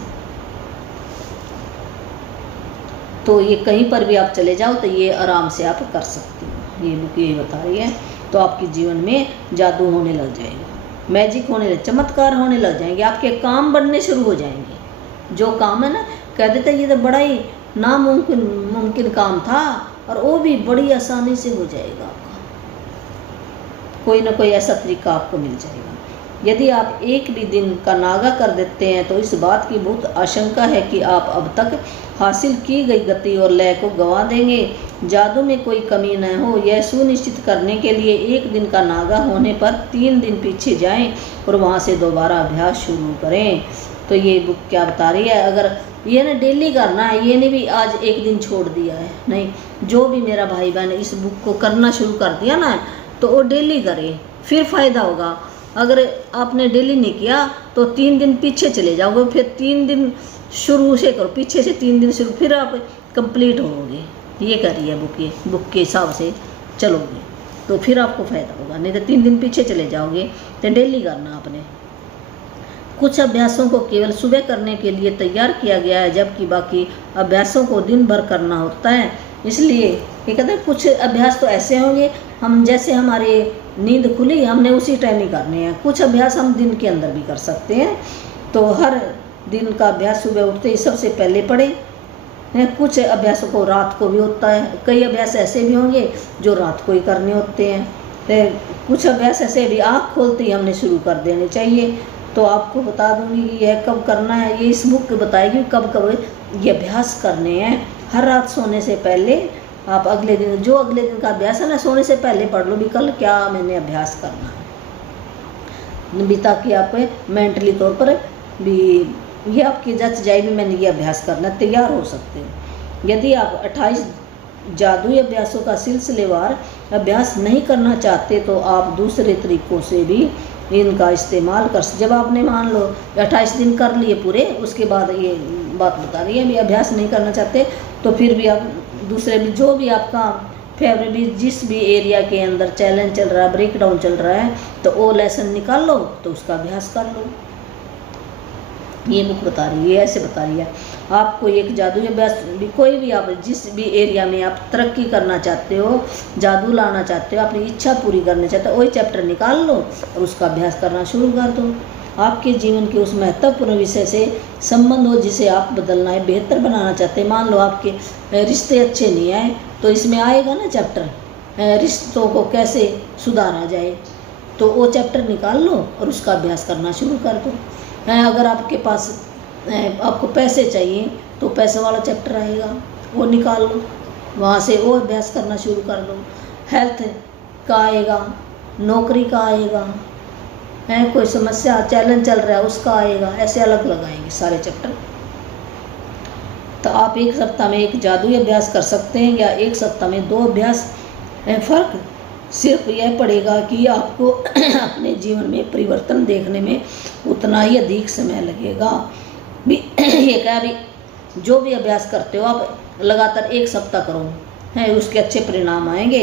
तो ये कहीं पर भी आप चले जाओ तो ये आराम से आप कर सकते हो। ये बुक यही बता रही है। तो आपके जीवन में जादू होने लग जाएगा, मैजिक होने लग, चमत्कार होने लग जाएंगे, आपके काम बनने शुरू हो जाएंगे। जो काम है ना, कह देते ये तो बड़ा ही नामुमकिन काम था, और वो भी बड़ी आसानी से हो जाएगा आपका। कोई ना कोई ऐसा तरीका आपको मिल जाएगा। यदि आप एक भी दिन का नागा कर देते हैं तो इस बात की बहुत आशंका है कि आप अब तक हासिल की गई गति और लय को गंवा देंगे। जादू में कोई कमी न हो, यह सुनिश्चित करने के लिए एक दिन का नागा होने पर 3 दिन पीछे जाएं और वहां से दोबारा अभ्यास शुरू करें। तो ये बुक क्या बता रही है, अगर ये ना डेली करना है, ये नहीं भी आज एक दिन छोड़ दिया है, नहीं। जो भी मेरा भाई बहन इस बुक को करना शुरू कर दिया ना, तो वो डेली करे, फिर फ़ायदा होगा। अगर आपने डेली नहीं किया तो 3 दिन पीछे चले जाओगे, फिर 3 दिन शुरू से करो, पीछे से 3 दिन शुरू, फिर आप कंप्लीट होगे। ये कर रही है बुक, ये बुक के हिसाब से चलोगे तो फिर आपको फ़ायदा होगा। नहीं तो 3 दिन पीछे चले जाओगे। तो डेली करना आपने। कुछ अभ्यासों को केवल सुबह करने के लिए तैयार किया गया है, जबकि बाकी अभ्यासों को दिन भर करना होता है। इसलिए ये कहते हैं कुछ अभ्यास तो ऐसे होंगे, हम जैसे हमारे नींद खुली हमने उसी टाइम ही करने हैं। कुछ अभ्यास हम दिन के अंदर भी कर सकते हैं। तो हर दिन का अभ्यास सुबह उठते ही सबसे पहले पढ़ें। कुछ अभ्यासों को रात को भी होता है, कई अभ्यास ऐसे भी होंगे जो रात को ही करने होते हैं। कुछ अभ्यास ऐसे भी आँख खोलते ही हमने शुरू कर देने चाहिए। तो आपको बता दूंगी कि यह कब करना है, ये इस बुक बताएगी कब कब ये अभ्यास करने हैं। हर रात सोने से पहले आप अगले दिन, जो अगले दिन का अभ्यास है ना, सोने से पहले पढ़ लो भी कल क्या मैंने अभ्यास करना है भी, ताकि आप मेंटली तौर पर भी ये आपकी जच जाए भी मैंने ये अभ्यास करना, तैयार हो सकते हैं। यदि आप 28 जादुई अभ्यासों का सिलसिलेवार अभ्यास नहीं करना चाहते तो आप दूसरे तरीक़ों से भी इनका इस्तेमाल कर। जब आपने मान लो 28 दिन कर लिए पूरे, उसके बाद ये बात बता रही है भी अभ्यास नहीं करना चाहते तो फिर भी आप दूसरे भी, जो भी आपका फेवरेट भी, जिस भी एरिया के अंदर चैलेंज चल रहा है, ब्रेक डाउन चल रहा है, तो वो लेसन निकाल लो, तो उसका अभ्यास कर लो। ये बुक बता रही है, ऐसे बता रही है। आपको एक जादू अभ्यास भी, कोई भी आप जिस भी एरिया में आप तरक्की करना चाहते हो, जादू लाना चाहते हो, अपनी इच्छा पूरी करना चाहते हो, वही चैप्टर निकाल लो और उसका अभ्यास करना शुरू कर दो। आपके जीवन के उस महत्वपूर्ण विषय से संबंध हो जिसे आप बदलना है, बेहतर बनाना चाहते हैं। मान लो आपके रिश्ते अच्छे नहीं आए, तो इसमें आएगा ना चैप्टर, रिश्तों को कैसे सुधारा जाए, तो वो चैप्टर निकाल लो और उसका अभ्यास करना शुरू कर दो। अगर आपके पास आपको पैसे चाहिए तो पैसे वाला चैप्टर आएगा, वो निकाल लो, वहाँ से वो अभ्यास करना शुरू कर दो। हेल्थ का आएगा, नौकरी का आएगा, कोई समस्या चैलेंज चल रहा है उसका आएगा, ऐसे अलग लगाएंगे सारे चैप्टर। तो आप एक सप्ताह में एक जादुई अभ्यास कर सकते हैं या एक सप्ताह में 2 अभ्यास। फ़र्क सिर्फ यह पड़ेगा कि आपको अपने जीवन में परिवर्तन देखने में उतना ही अधिक समय लगेगा। भी ये क्या, अभी जो भी अभ्यास करते हो आप लगातार 1 सप्ताह करो, हैं उसके अच्छे परिणाम आएंगे,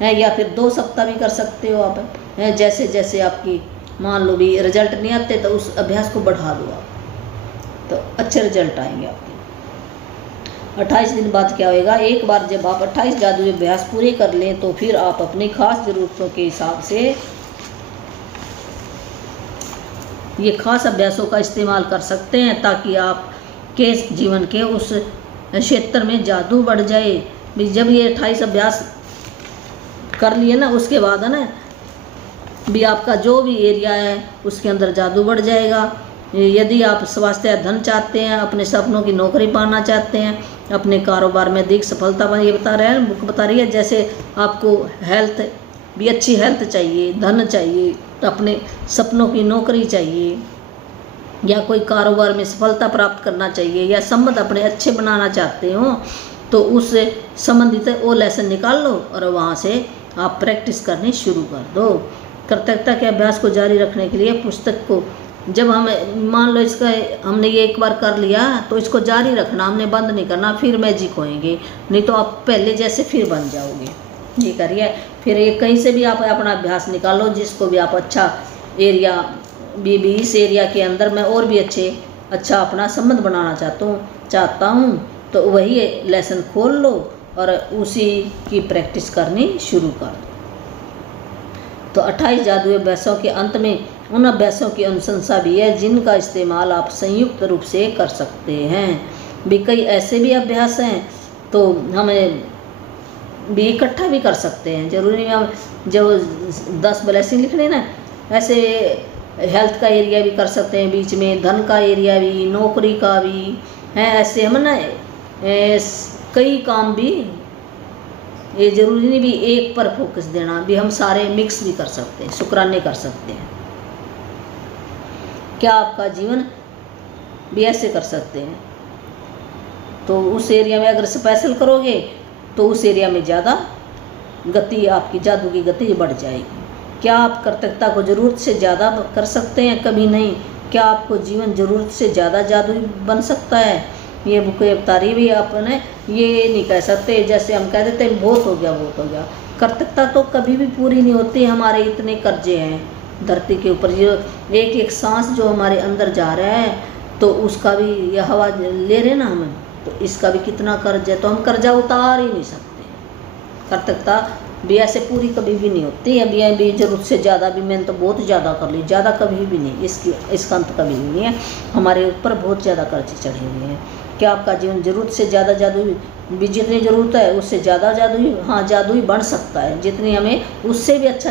हैं या फिर 2 सप्ताह भी कर सकते हो आप, हैं जैसे जैसे आपकी मान लो भी रिजल्ट नहीं आते तो उस अभ्यास को बढ़ा दो आप, तो अच्छे रिजल्ट आएंगे आपके। 28 दिन बाद क्या होएगा, एक बार जब आप 28 जादुई अभ्यास पूरे कर लें तो फिर आप अपनी खास ज़रूरतों के हिसाब से ये खास अभ्यासों का इस्तेमाल कर सकते हैं, ताकि आपके जीवन के उस क्षेत्र में जादू बढ़ जाए। भी जब ये 28 अभ्यास कर लिए ना, उसके बाद है ना भी आपका जो भी एरिया है उसके अंदर जादू बढ़ जाएगा। यदि आप स्वास्थ्य या धन चाहते हैं, अपने सपनों की नौकरी पाना चाहते हैं, अपने कारोबार में अधिक सफलता पाना, ये बता रहे हैं बुक बता रही है, जैसे आपको हेल्थ भी अच्छी हेल्थ चाहिए, धन चाहिए, अपने सपनों की नौकरी चाहिए, या कोई कारोबार में सफलता प्राप्त करना चाहिए, या संबंध अपने अच्छे बनाना चाहते हो, तो उससे संबंधित वो लेसन निकाल लो और वहाँ से आप प्रैक्टिस करनी शुरू कर दो। कृतज्ञता के अभ्यास को जारी रखने के लिए पुस्तक को जब हम मान लो इसका हमने ये एक बार कर लिया तो इसको जारी रखना, हमने बंद नहीं करना, फिर मैजिक होएंगे, नहीं तो आप पहले जैसे फिर बन जाओगे। ये करिए, फिर ये कहीं से भी आप अपना अभ्यास निकालो, जिसको भी आप अच्छा एरिया भी इस एरिया के अंदर मैं और भी अच्छा अपना संबंध बनाना चाहता हूँ, तो वही लेसन खोल लो और उसी की प्रैक्टिस करनी शुरू कर दो। तो 28 जादुई अभ्यासों के अंत में उन अभ्यासों की अनुशंसा भी है जिनका इस्तेमाल आप संयुक्त रूप से कर सकते हैं। भी कई ऐसे भी अभ्यास हैं तो हमें भी इकट्ठा भी कर सकते हैं, जरूरी नहीं हम जो 10 ब्लेसिंग लिखने ना, ऐसे हेल्थ का एरिया भी कर सकते हैं, बीच में धन का एरिया भी, नौकरी का भी है, ऐसे हम ना कई काम भी, ये जरूरी नहीं भी एक पर फोकस देना, भी हम सारे मिक्स भी कर सकते हैं, शुक्राने कर सकते हैं। क्या आपका जीवन भी ऐसे कर सकते हैं, तो उस एरिया में अगर स्पेशल करोगे तो उस एरिया में ज़्यादा गति, आपकी जादू की गति बढ़ जाएगी। क्या आप कृतज्ञता को ज़रूरत से ज़्यादा कर सकते हैं? कभी नहीं। क्या आपको जीवन ज़रूरत से ज़्यादा जादुई बन सकता है? ये बुक बता रही भी, अपने ये नहीं कह सकते जैसे हम कह देते हैं बहुत हो गया बहुत हो गया। कृतज्ञता तो कभी भी पूरी नहीं होती। हमारे इतने कर्जे हैं धरती के ऊपर, जो एक एक सांस जो हमारे अंदर जा रहा है तो उसका भी ये हवा ले रहे ना हम, तो इसका भी कितना कर्ज है, तो हम कर्जा उतार ही नहीं सकते। कृतज्ञता भी ऐसे पूरी कभी भी नहीं होती। अभी जरूरत से ज़्यादा भी मैंने तो बहुत ज़्यादा कर ली, ज़्यादा कभी भी नहीं, इसका अंत कभी नहीं है। हमारे ऊपर बहुत ज़्यादा कर्ज चढ़े हुए हैं। क्या आपका जीवन जरूरत से ज़्यादा जादुई भी, जितनी ज़रूरत है उससे ज़्यादा जादुई, हाँ जादुई बन सकता है, जितनी हमें उससे भी अच्छा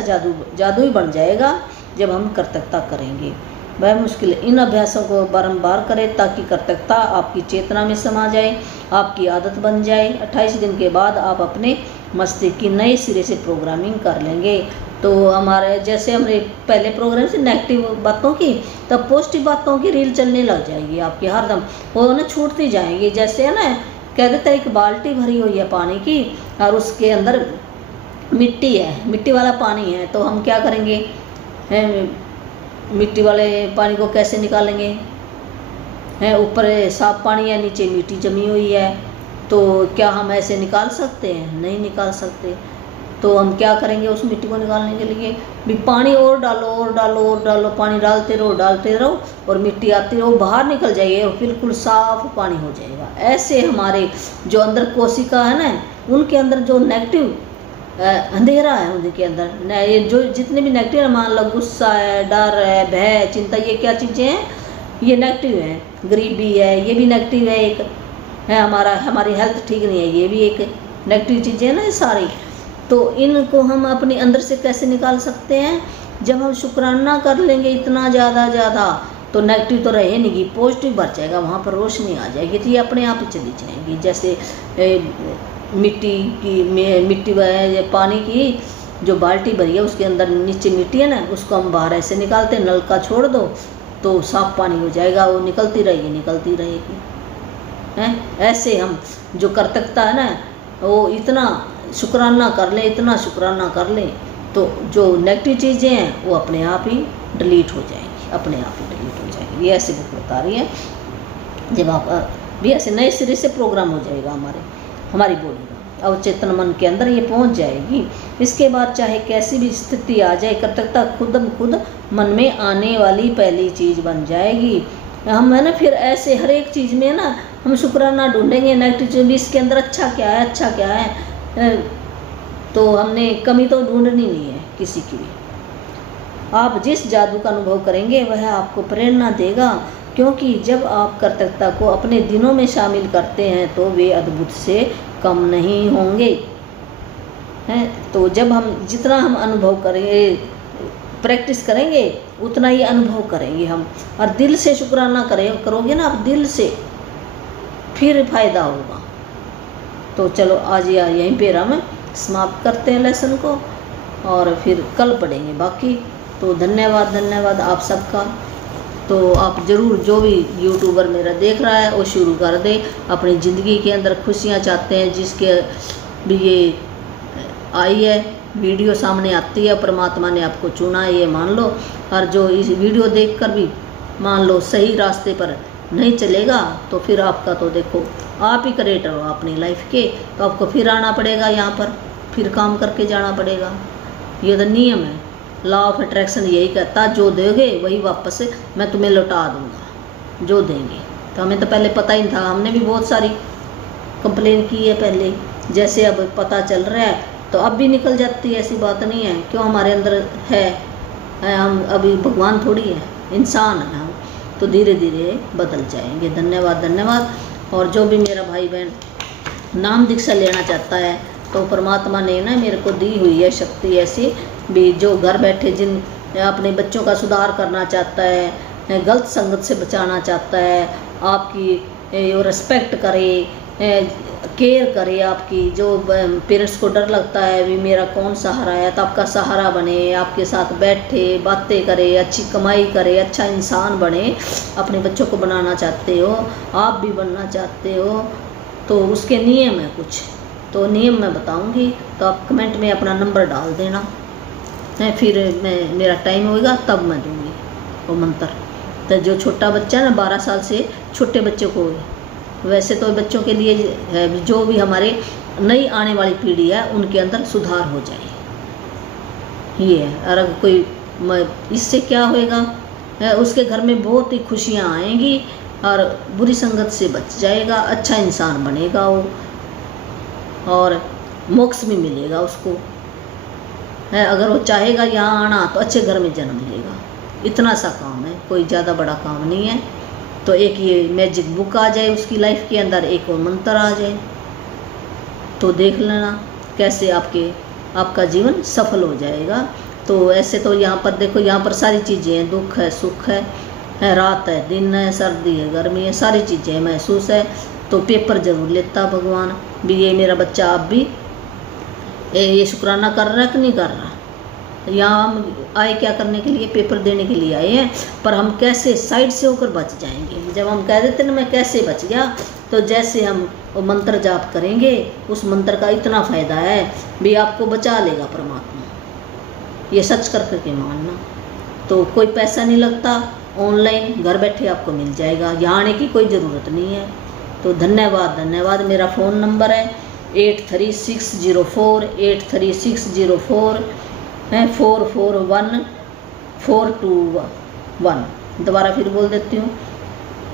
जादुई बन जाएगा जब हम कृतज्ञता करेंगे। वह मुश्किल इन अभ्यासों को बारंबार करें ताकि कृतज्ञता आपकी चेतना में समा जाए, आपकी आदत बन जाए। 28 दिन के बाद आप अपने मस्तिष्क की नए सिरे से प्रोग्रामिंग कर लेंगे। तो हमारे जैसे हमने पहले प्रोग्राम से नेगेटिव बातों की, तब पॉजिटिव बातों की रील चलने लग जाएगी आपकी हरदम, वो ना छूटती जाएंगी। जैसे है ना, कह देते हैं एक बाल्टी भरी हुई है पानी की और उसके अंदर मिट्टी है, मिट्टी वाला पानी है, तो हम क्या करेंगे, मिट्टी वाले पानी को कैसे निकालेंगे? है ऊपर साफ पानी है, नीचे मिट्टी जमी हुई है, तो क्या हम ऐसे निकाल सकते हैं? नहीं निकाल सकते। तो हम क्या करेंगे उस मिट्टी को निकालने के लिए? भी पानी और डालो और डालो और डालो, पानी डालते रहो और मिट्टी आती रहो, बाहर निकल जाइए और बिल्कुल साफ पानी हो जाएगा। ऐसे हमारे जो अंदर कोशिका है ना, उनके अंदर जो नेगेटिव अंधेरा है, उनके अंदर ये जो जितने भी नेगेटिव है, मान लो गुस्सा है, डर है, भय, चिंता, ये क्या चीज़ें हैं? ये नेगेटिव है। गरीबी है, ये भी नेगेटिव है। एक है हमारी हेल्थ ठीक नहीं है, ये भी एक नेगेटिव चीज़ें हैं ना ये सारी। तो इनको हम अपने अंदर से कैसे निकाल सकते हैं? जब हम शुक्राना कर लेंगे इतना ज़्यादा, तो नेगेटिव तो रहे नहीं, पॉजिटिव बढ़ जाएगा, वहाँ पर रोशनी आ जाएगी, तो ये अपने आप ही चली जाएगी। जैसे मिट्टी पानी की जो बाल्टी भरी है उसके अंदर नीचे मिट्टी है ना, उसको हम बाहर ऐसे निकालते हैं, नल का छोड़ दो तो साफ पानी हो जाएगा, वो निकलती रहेगी हैं। ऐसे हम जो कृतज्ञता है ना, वो इतना शुक्राना कर लें तो जो नेगेटिव चीज़ें हैं वो अपने आप ही डिलीट हो जाएंगी, ये ऐसे बुक बता रही है। जब आप भी ऐसे नए सिरे से प्रोग्राम हो जाएगा हमारी बॉडी का, अवचेतन मन के अंदर ये पहुंच जाएगी। इसके बाद चाहे कैसी भी स्थिति आ जाए, कृतज्ञता खुद मन में आने वाली पहली चीज़ बन जाएगी। हम है ना फिर ऐसे हर एक चीज़ में ना हम शुक्राना ढूंढेंगे, नेगेटिव चीज़ भी इसके अंदर अच्छा क्या है, तो हमने कमी तो ढूंढनी नहीं है किसी की भी। आप जिस जादू का अनुभव करेंगे वह आपको प्रेरणा देगा, क्योंकि जब आप कृतज्ञता को अपने दिनों में शामिल करते हैं तो वे अद्भुत से कम नहीं होंगे हैं। तो जब हम जितना हम अनुभव करेंगे, प्रैक्टिस करेंगे, उतना ही अनुभव करेंगे हम। और दिल से शुक्राना करोगे ना आप दिल से, फिर फायदा होगा। तो चलो आज यहीं पे हम समाप्त करते हैं लेसन को, और फिर कल पढ़ेंगे बाकी। तो धन्यवाद आप सबका। तो आप ज़रूर जो भी यूट्यूबर मेरा देख रहा है वो शुरू कर दे। अपनी ज़िंदगी के अंदर खुशियाँ चाहते हैं, जिसके भी ये आई है वीडियो सामने आती है, परमात्मा ने आपको चुना है ये मान लो। और जो इस वीडियो देखकर भी मान लो सही रास्ते पर नहीं चलेगा, तो फिर आपका तो देखो आप ही क्रिएटर हो अपनी लाइफ के, तो आपको फिर आना पड़ेगा यहाँ पर, फिर काम करके जाना पड़ेगा। ये तो नियम है, लॉ ऑफ अट्रैक्शन यही कहता, जो दोगे वही वापस मैं तुम्हें लौटा दूंगा, जो देंगे। तो हमें तो पहले पता ही था, हमने भी बहुत सारी कंप्लेन की है पहले, जैसे अब पता चल रहा है तो अब भी निकल जाती है, ऐसी बात नहीं है। क्यों हमारे अंदर है हम अभी भगवान थोड़ी है, इंसान है हम, तो धीरे धीरे बदल जाएंगे। धन्यवाद। और जो भी मेरा भाई बहन नाम दीक्षा लेना चाहता है, तो परमात्मा ने ना मेरे को दी हुई है शक्ति ऐसी भी, जो घर बैठे जिन अपने बच्चों का सुधार करना चाहता है, गलत संगत से बचाना चाहता है, आपकी रिस्पेक्ट करे, केयर करे आपकी। जो पेरेंट्स को डर लगता है भी मेरा कौन सहारा है, तो आपका सहारा बने, आपके साथ बैठे बातें करे, अच्छी कमाई करे, अच्छा इंसान बने। अपने बच्चों को बनाना चाहते हो, आप भी बनना चाहते हो, तो उसके नियम है कुछ, तो नियम मैं बताऊंगी, तो आप कमेंट में अपना नंबर डाल देना है, फिर मेरा टाइम होगा तब मैं दूंगी वो मंत्र। तो जो छोटा बच्चा ना 12 साल से छोटे बच्चों को, वैसे तो बच्चों के लिए जो भी हमारे नई आने वाली पीढ़ी है उनके अंदर सुधार हो जाए, ये है। और अगर कोई इससे क्या होएगा, उसके घर में बहुत ही खुशियाँ आएंगी और बुरी संगत से बच जाएगा, अच्छा इंसान बनेगा वो, और मोक्ष भी मिलेगा उसको है। अगर वो चाहेगा यहाँ आना तो अच्छे घर में जन्म लेगा। इतना सा काम है, कोई ज़्यादा बड़ा काम नहीं है। तो एक ये मैजिक बुक आ जाए उसकी लाइफ के अंदर, एक और मंत्र आ जाए, तो देख लेना कैसे आपका जीवन सफल हो जाएगा। तो ऐसे तो यहाँ पर देखो, यहाँ पर सारी चीज़ें हैं, दुख है, सुख है, रात है, दिन है, सर्दी है, गर्मी है, सारी चीज़ें महसूस है। तो पेपर जरूर लेता भगवान भी, ये मेरा बच्चा आप भी ये शुक्राना कर रहा है कि नहीं कर रहा। यहाँ हम आए क्या करने के लिए, पेपर देने के लिए आए हैं, पर हम कैसे साइड से होकर बच जाएंगे। जब हम कह देते ना मैं कैसे बच गया, तो जैसे हम वो मंत्र जाप करेंगे, उस मंत्र का इतना फ़ायदा है भी आपको बचा लेगा परमात्मा, ये सच कर करके मानना। तो कोई पैसा नहीं लगता, ऑनलाइन घर बैठे आपको मिल जाएगा, यहाँ आने की कोई ज़रूरत नहीं है। तो धन्यवाद। मेरा फ़ोन नंबर है 8360483604 है 441421। दोबारा फिर बोल देती हूँ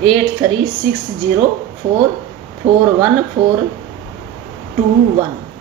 8360441421।